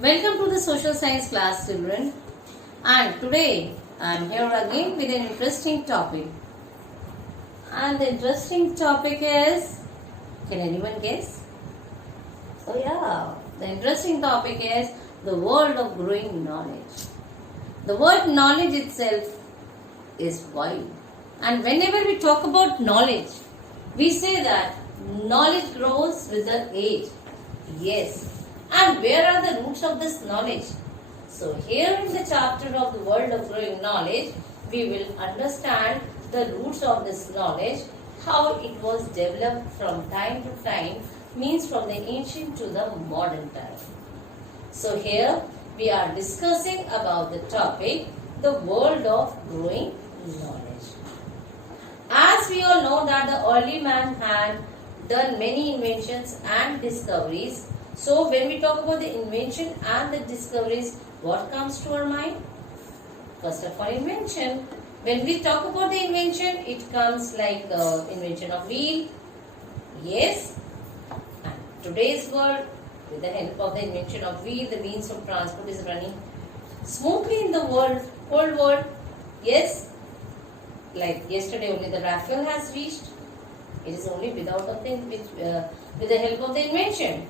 Welcome to the social science class, children. And today I am here again with an interesting topic. And the interesting topic is, can anyone guess? Oh yeah, the interesting topic is the world of growing knowledge. The word knowledge itself is wide. And whenever we talk about knowledge, we say that knowledge grows with the age. Yes. And where are the roots of this knowledge? So here in the chapter of the world of growing knowledge, we will understand the roots of this knowledge, how it was developed from time to time, means from the ancient to the modern time. So here we are discussing about the topic, the world of growing knowledge. As we all know that the early man had done many inventions and discoveries. So when we talk about the invention and the discoveries, what comes to our mind? First of all, invention. When we talk about the invention, it comes like invention of wheel. Yes. And today's world, with the help of the invention of wheel, the means of transport is running smoothly in the whole world. Yes. Like yesterday only the Raphael has reached. It is only with the help of the invention.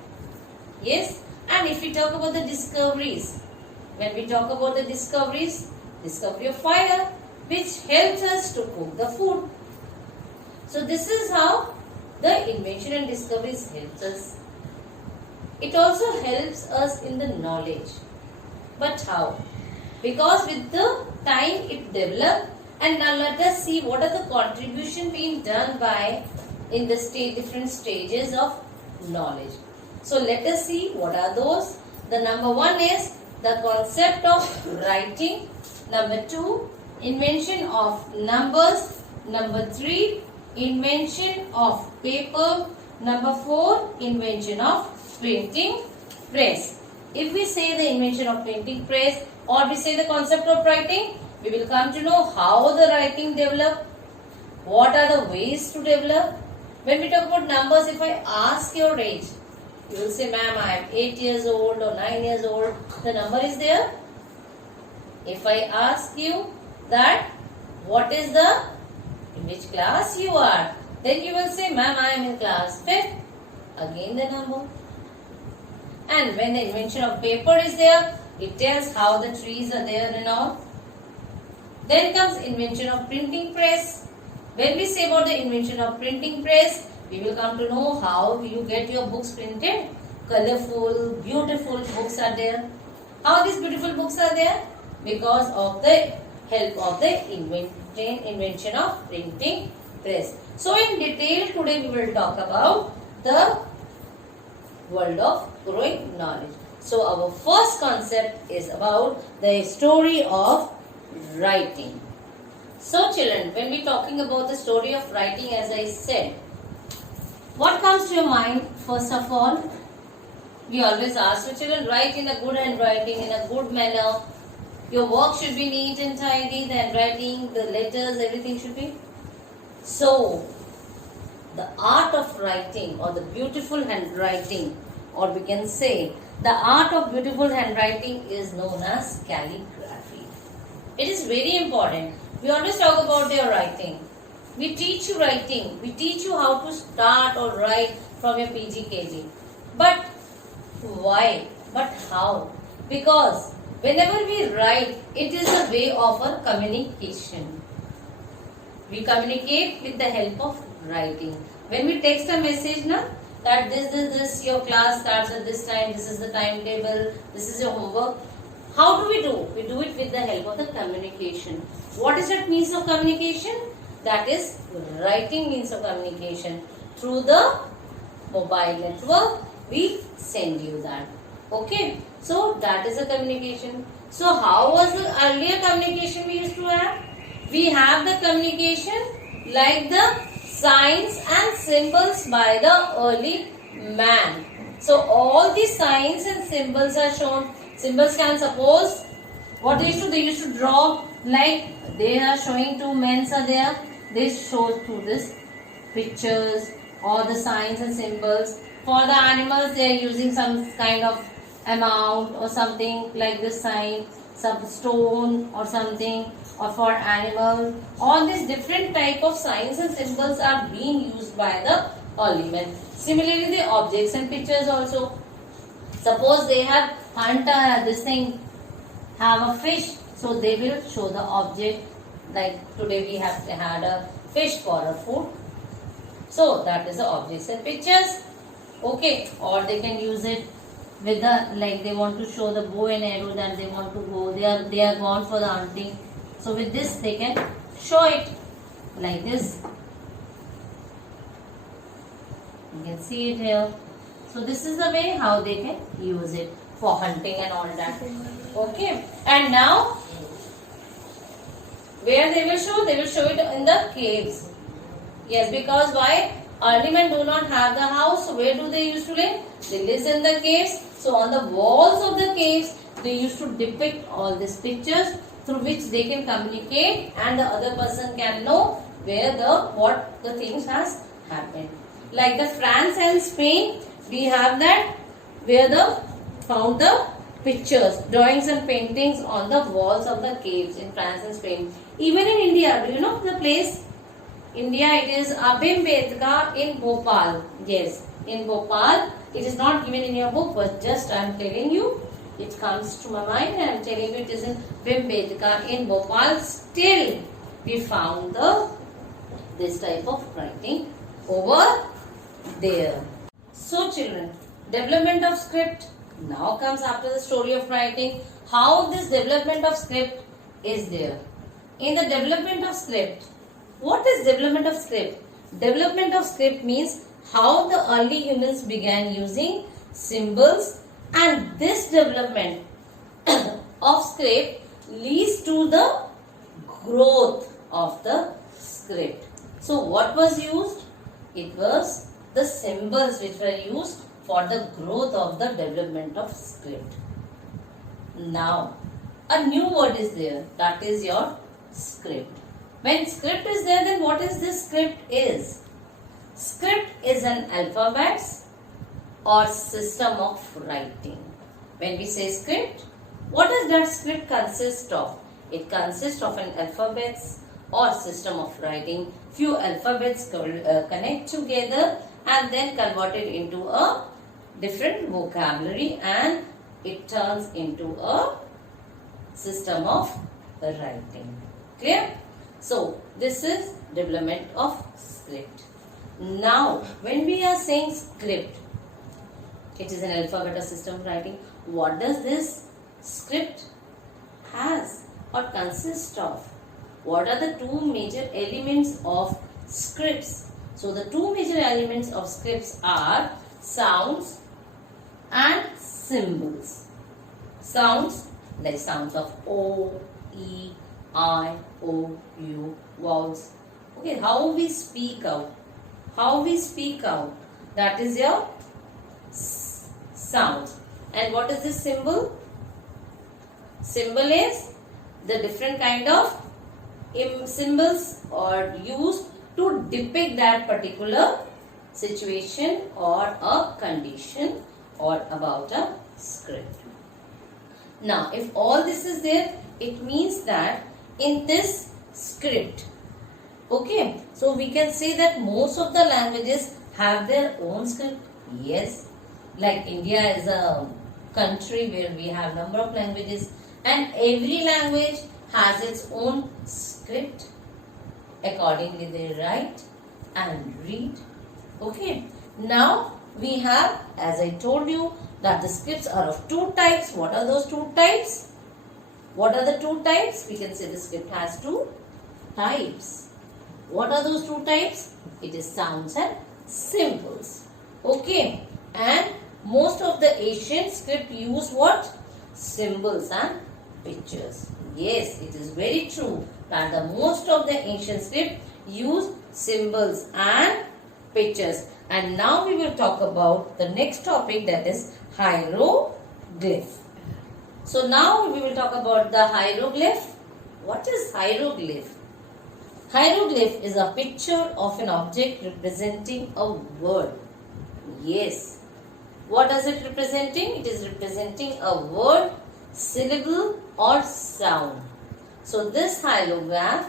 Yes, and if we talk about the discoveries, when we talk about the discoveries, discovery of fire, which helps us to cook the food. So this is how the invention and discoveries helps us. It also helps us in the knowledge. But how? Because with the time it developed, and now let us see what are the contribution being done by in the different stages of knowledge. So let us see what are those. The number one is the concept of writing. Number two, invention of numbers. Number three, invention of paper. Number four, invention of printing press. If we say the invention of printing press or we say the concept of writing, we will come to know how the writing developed, what are the ways to develop. When we talk about numbers, if I ask your age, you will say, ma'am, I am 8 years old or 9 years old. The number is there. If I ask you that, what is in which class you are? Then you will say, ma'am, I am in class 5th. Again the number. And when the invention of paper is there, it tells how the trees are there and all. Then comes invention of printing press. When we say about the invention of printing press, we will come to know how you get your books printed. Colorful, beautiful books are there. How these beautiful books are there? Because of the help of the invention of printing press. So in detail today we will talk about the world of growing knowledge. So our first concept is about the story of writing. So children, when we are talking about the story of writing, as I said, what comes to your mind? First of all, we always ask your children, write in a good handwriting, in a good manner. Your work should be neat and tidy, the handwriting, the letters, everything should be. So, the art of writing or the beautiful handwriting, or we can say, the art of beautiful handwriting is known as calligraphy. It is very important. We always talk about your writing. We teach you writing. We teach you how to start or write from your PG/KG. But why? But how? Because whenever we write, it is a way of our communication. We communicate with the help of writing. When we text a message, that this, your class starts at this time, this is the timetable, this is your homework. How do? We do it with the help of the communication. What is that means of communication? That is writing means of communication. Through the mobile network, we send you that. Okay. So that is a communication. So how was the earlier communication we used to have? We have the communication like the signs and symbols by the early man. So all these signs and symbols are shown. Symbols can suppose what they used to draw, like they are showing two men are there. They show through this pictures or the signs and symbols. For the animals, they are using some kind of amount or something like this sign, some stone or something, or for animal. All these different type of signs and symbols are being used by the early men. Similarly, the objects and pictures also. Suppose they have hunter this thing, have a fish, so they will show the object. Like today we have had a fish for a food. So that is the objects and pictures. Okay, or they can use it with the, like they want to show the bow and arrow that they want to go. They are gone for the hunting. So with this they can show it like this. You can see it here. So this is the way how they can use it for hunting and all that. Okay. And now where they will show? They will show it in the caves. Yes, because why? Early men do not have the house. So where do they used to live? They live in the caves. So on the walls of the caves, they used to depict all these pictures through which they can communicate and the other person can know where what the things has happened. Like the France and Spain, we have that where found the pictures, drawings and paintings on the walls of the caves in France and Spain. Even in India, do you know the place? India, it is Bhimbetka in Bhopal. Yes, in Bhopal. It is not given in your book, but just I am telling you. It comes to my mind and I am telling you it is in Bhimbetka in Bhopal. Still, we found this type of writing over there. So children, development of script now comes after the story of writing. How this development of script is there. In the development of script, what is development of script? Development of script means how the early humans began using symbols, and this development of script leads to the growth of the script. So what was used? It was the symbols which were used for the growth of the development of script. Now, a new word is there, that is your script. When script is there, then what is this script is? Script is an alphabet or system of writing. When we say script, what does that script consist of? It consists of an alphabet or system of writing. Few alphabets connect together and then converted into a different vocabulary and it turns into a system of writing. Clear? So, this is development of script. Now, when we are saying script, it is an alphabet or system of writing. What does this script has or consist of? What are the two major elements of scripts? So, the two major elements of scripts are sounds and symbols. Sounds, like sounds of O, E, I, O, U, vowels. Okay, how we speak out. How we speak out. That is your sound. And what is this symbol? Symbol is the different kind of symbols are used to depict that particular situation or a condition or about a script. Now, if all this is there, it means that in this script, okay, so we can say that most of the languages have their own script. Yes, like India is a country where we have number of languages and every language has its own script. Accordingly, they write and read. Okay, now we have, as I told you, that the scripts are of two types. What are those two types? What are the two types? We can say the script has two types. What are those two types? It is sounds and symbols. Okay, and most of the ancient script use what? Symbols and pictures. Yes, it is very true that the most of the ancient script use symbols and pictures. And now we will talk about the next topic, that is hieroglyph. So now we will talk about the hieroglyph. What is hieroglyph? Hieroglyph is a picture of an object representing a word. Yes. What does it representing? It is representing a word, syllable or sound. So this hieroglyph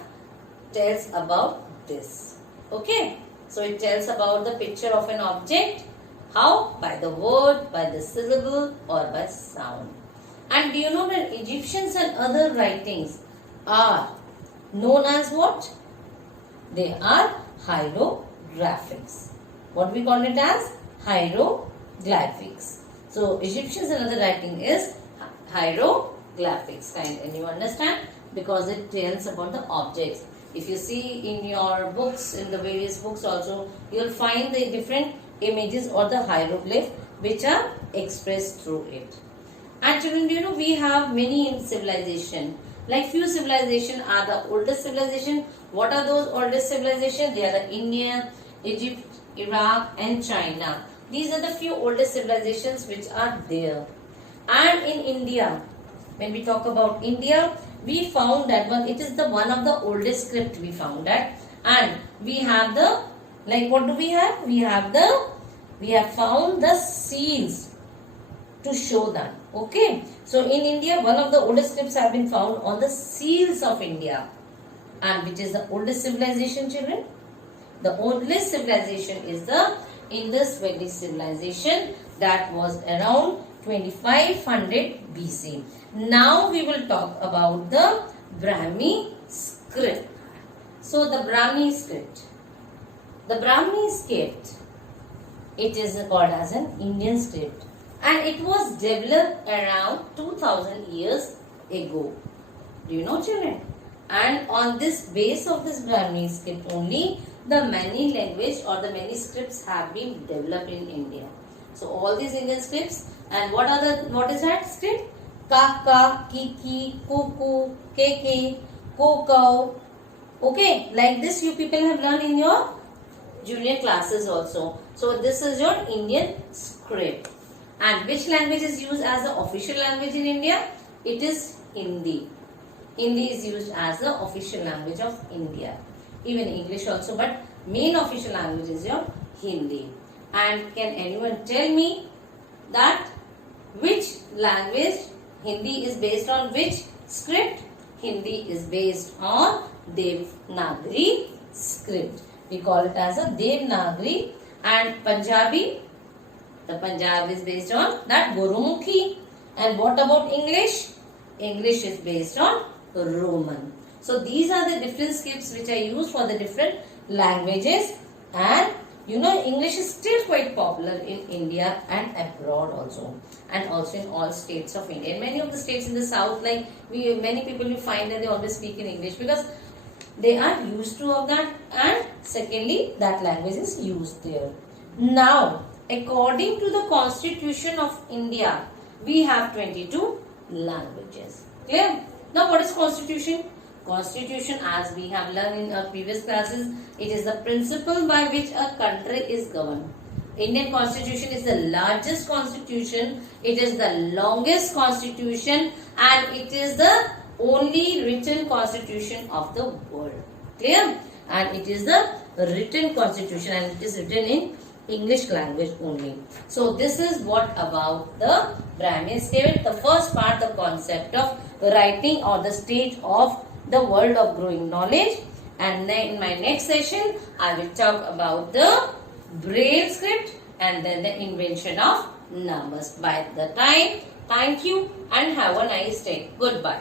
tells about this. Okay. So it tells about the picture of an object. How? By the word, by the syllable or by sound. And do you know that Egyptians and other writings are known as what? They are hieroglyphics. What we call it as? Hieroglyphics. So Egyptians and other writing is hieroglyphics. Can you understand? Because it tells about the objects. If you see in your books, in the various books also, you will find the different images or the hieroglyph which are expressed through it. And children, do you know we have many civilization. Like few civilization are the oldest civilization. What are those oldest civilization? They are the India, Egypt, Iraq and China. These are the few oldest civilizations which are there. And in India, when we talk about India, we found that it is the one of the oldest script we found that. And we have the, like what do we have? We have found the seals to show that. Okay. So in India, one of the oldest scripts have been found on the seals of India. And which is the oldest civilization, children? The oldest civilization is the Indus Valley civilization that was around 2500 BC. Now we will talk about the Brahmi script. So the Brahmi script. The Brahmi script, it is called as an Indian script. And it was developed around 2000 years ago. Do you know, children? And on this base of this Brahmi script only, the many language or the many scripts have been developed in India. So all these Indian scripts, and what is that script? Kaka, Kiki, Kuku, Keke, Kokau. Okay, like this you people have learned in your junior classes also. So this is your Indian script. And which language is used as the official language in India? It is Hindi. Hindi is used as the official language of India. Even English also, but main official language is your Hindi. And can anyone tell me that which language? Hindi is based on which script? Hindi is based on Devanagari script. We call it as a Devanagari. And Punjabi, the Punjab is based on that Gurumukhi. And what about English? English is based on Roman. So these are the different scripts which are used for the different languages. And you know, English is still quite popular in India and abroad also, and also in all states of India. In many of the states in the south, like many people you find that they always speak in English because they are used to of that, and secondly that language is used there. Now, according to the Constitution of India, we have 22 languages. Clear? Now, what is Constitution? Constitution, as we have learned in our previous classes, it is the principle by which a country is governed. Indian Constitution is the largest constitution, it is the longest constitution, and it is the only written constitution of the world. Clear? And it is the written constitution, and it is written in English language only. So this is what about the Brahmi script. The first part, the concept of writing or the stage of the world of growing knowledge. And then in my next session, I will talk about the Braille script and then the invention of numbers. By the time, thank you and have a nice day. Goodbye.